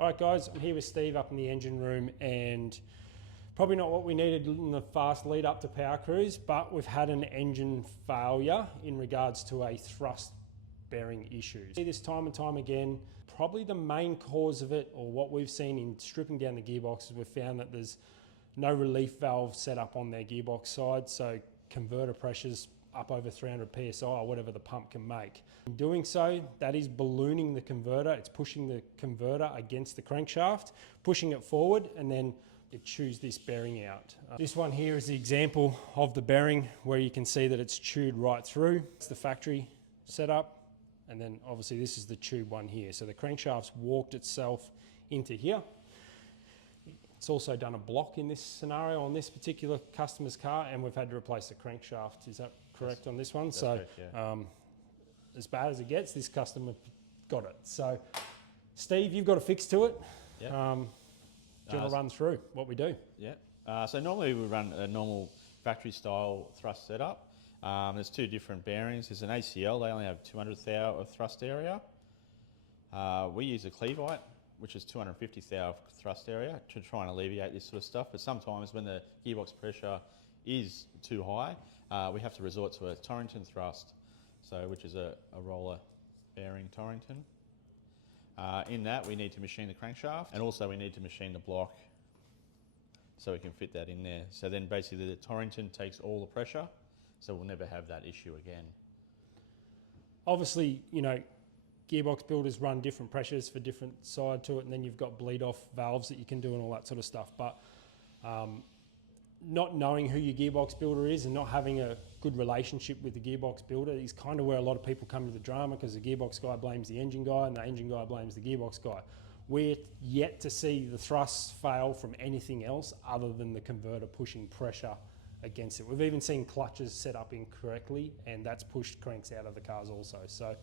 All right, guys, I'm here with Steve up in the engine room, and probably not what we needed in the fast lead up to Power Cruise, but we've had an engine failure in regards to a thrust bearing issue. See this time and time again. Probably the main cause of it, or what we've seen in stripping down the gearboxes, we've found that there's no relief valve set up on their gearbox side, so converter pressures up over 300 psi or whatever the pump can make. In doing so, that is ballooning the converter. It's pushing the converter against the crankshaft, pushing it forward, and then it chews this bearing out. This one here is the example of the bearing where you can see that it's chewed right through. It's the factory setup, and then obviously this is the tube one here. So the crankshaft's walked itself into here. It's also done a block in this scenario on this particular customer's car, and we've had to replace the crankshaft. Is that correct on this one? That's so correct, yeah. As bad as it gets, this customer got it. So Steve, you've got a fix to it. Yep. Do you want to run through what we do? Yeah. So normally we run a normal factory style thrust setup. There's two different bearings. There's an ACL, they only have 200 thou of thrust area. We use a Cleveite, which is 250 thou thrust area, to try and alleviate this sort of stuff. But sometimes when the gearbox pressure is too high, we have to resort to a Torrington thrust, which is a roller bearing Torrington. In that, we need to machine the crankshaft, and also we need to machine the block so we can fit that in there. So then basically the Torrington takes all the pressure, so we'll never have that issue again. Obviously, you know, gearbox builders run different pressures for different side to it, and then you've got bleed off valves that you can do and all that sort of stuff. But not knowing who your gearbox builder is and not having a good relationship with the gearbox builder is kind of where a lot of people come to the drama, because the gearbox guy blames the engine guy and the engine guy blames the gearbox guy. We're yet to see the thrusts fail from anything else other than the converter pushing pressure against it. We've even seen clutches set up incorrectly, and that's pushed cranks out of the cars also. So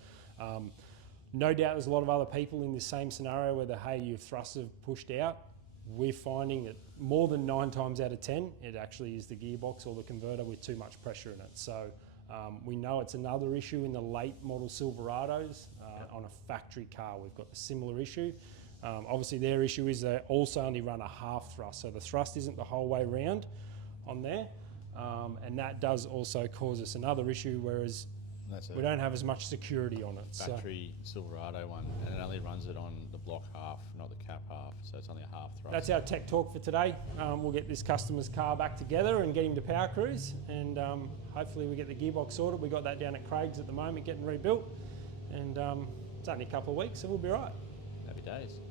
no doubt there's a lot of other people in this same scenario where your thrusts have pushed out. We're finding that more than 9 times out of 10, it actually is the gearbox or the converter with too much pressure in it. So we know it's another issue in the late model Silverados. On a factory car, we've got a similar issue. Obviously their issue is they also only run a half thrust. So the thrust isn't the whole way round on there. And that does also cause us another issue, whereas we don't have as much security on it. Factory Silverado one, and it only runs it on the block half, not the cap half, so it's only a half thrust. That's our tech talk for today. We'll get this customer's car back together and get him to Power Cruise, and hopefully we get the gearbox sorted. We got that down at Craig's at the moment, getting rebuilt, and it's only a couple of weeks, so we'll be right. Happy days.